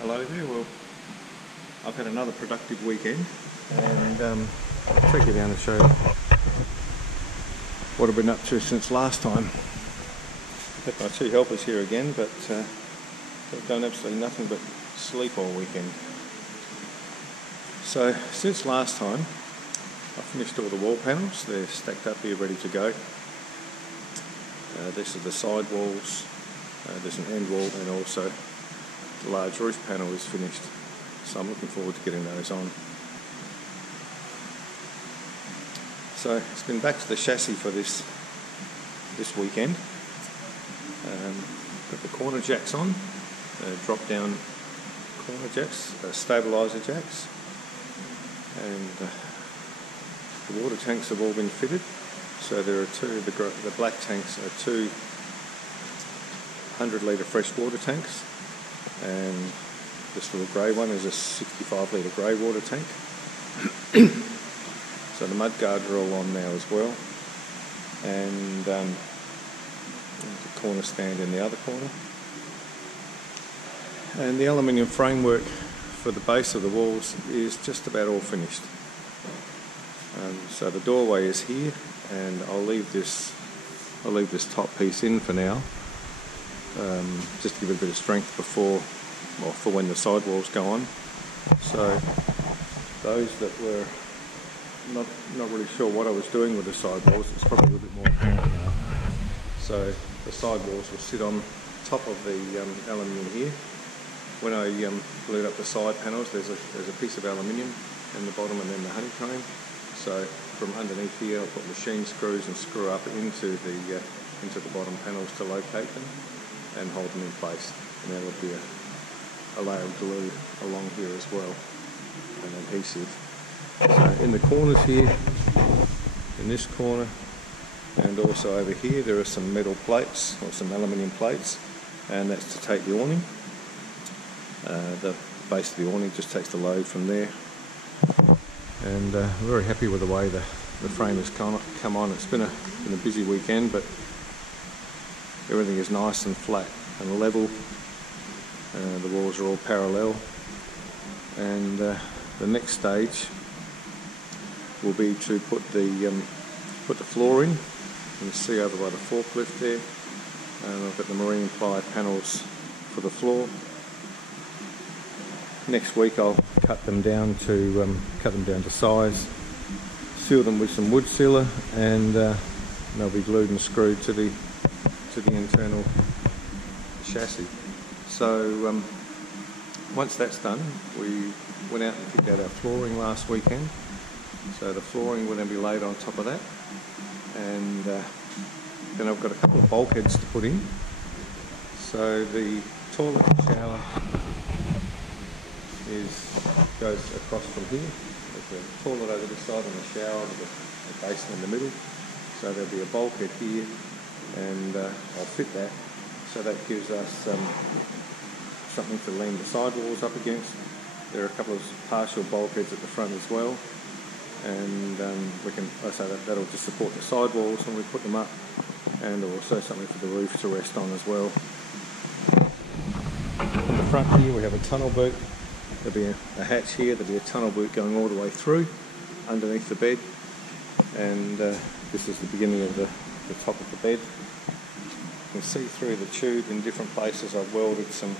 Hello there. Well, I've had another productive weekend, and I'll take you down and show you what I've been up to since last time. I've had my two helpers here again, but they've done absolutely nothing but sleep all weekend. So since last time, I finished all the wall panels. They're stacked up here ready to go. This is the side walls. There's an end wall, and also the large roof panel is finished, so I'm looking forward to getting those on. So it's been back to the chassis for this weekend. Got the corner jacks on, drop down corner jacks, stabiliser jacks, and the water tanks have all been fitted. So there are two, the black tanks are two 100 litre freshwater tanks, and this little grey one is a 65 litre grey water tank. So the mud guards are all on now as well, and the corner stand in the other corner, and the aluminium framework for the base of the walls is just about all finished. So the doorway is here, and I'll leave this top piece in for now, just to give it a bit of strength for when the sidewalls go on. So those that were not really sure what I was doing with the sidewalls, it's probably a little bit more apparent now. So the sidewalls will sit on top of the aluminium here. When I glued up the side panels, there's a piece of aluminium in the bottom and then the honeycomb. So from underneath here, I'll put machine screws and screw up into the bottom panels to locate them and hold them in place. And there will be a layer of glue along here as well, and adhesive. So in the corners here, in this corner, and also over here, there are some metal plates or some aluminium plates, and that's to take the awning. The base of the awning just takes the load from there. And I'm very happy with the way the frame has come on. It's been a busy weekend, but everything is nice and flat and level. The walls are all parallel, and the next stage will be to put the floor in. You can see over by the forklift there, and I've got the marine ply panels for the floor. Next week I'll cut them down to size, seal them with some wood sealer, and they'll be glued and screwed to the internal chassis. So once that's done, we went out and picked out our flooring last weekend. So the flooring will then be laid on top of that, and then I've got a couple of bulkheads to put in. So the toilet and shower goes across from here. There's a toilet over this side and a shower with a basin in the middle. So there'll be a bulkhead here, and I'll fit that. So that gives us something to lean the sidewalls up against. There are a couple of partial bulkheads at the front as well, and that'll just support the sidewalls when we put them up, and also something for the roof to rest on as well. In the front here we have a tunnel boot. There'll be a hatch here. There'll be a tunnel boot going all the way through underneath the bed, and this is the beginning of the top of the bed. You can see through the tube in different places. I've welded some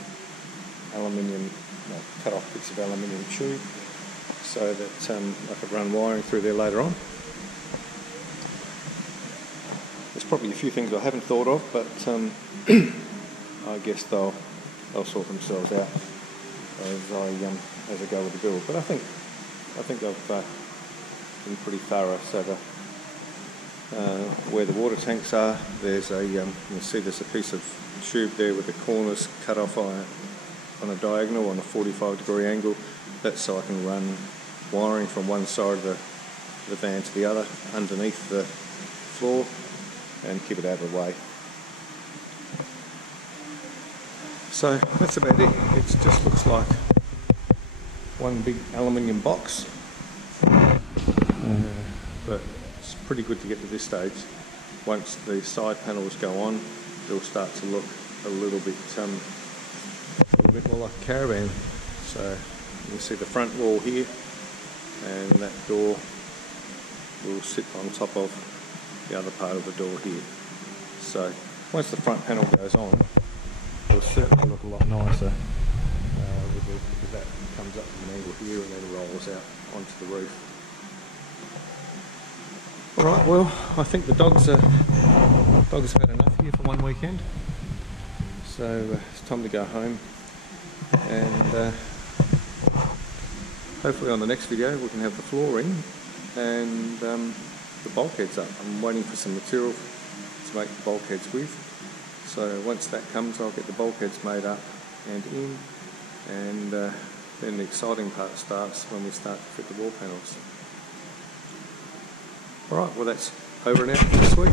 aluminium, cut off bits of aluminium tube, so that I could run wiring through there later on. There's probably a few things I haven't thought of, but I guess they'll sort themselves out as I go with the build. But I think I've been pretty thorough. So where the water tanks are, there's you can see there's a piece of tube there with the corners cut off on a diagonal on a 45-degree angle. That's so I can run wiring from one side of the van to the other underneath the floor and keep it out of the way. So that's about it. It just looks like one big aluminium box, but it's pretty good to get to this stage. Once the side panels go on, it'll start to look a little bit bit more like a caravan. So you can see the front wall here, and that door will sit on top of the other part of the door here. So once the front panel goes on, it'll certainly look a lot nicer because that comes up from an angle here and then rolls out onto the roof. Alright, well, I think the dogs have had enough here for one weekend, so it's time to go home, and hopefully on the next video we can have the floor in and the bulkheads up. I'm waiting for some material to make the bulkheads with, so once that comes I'll get the bulkheads made up and in, and then the exciting part starts when we start to fit the wall panels. Alright, well that's over and out for this week.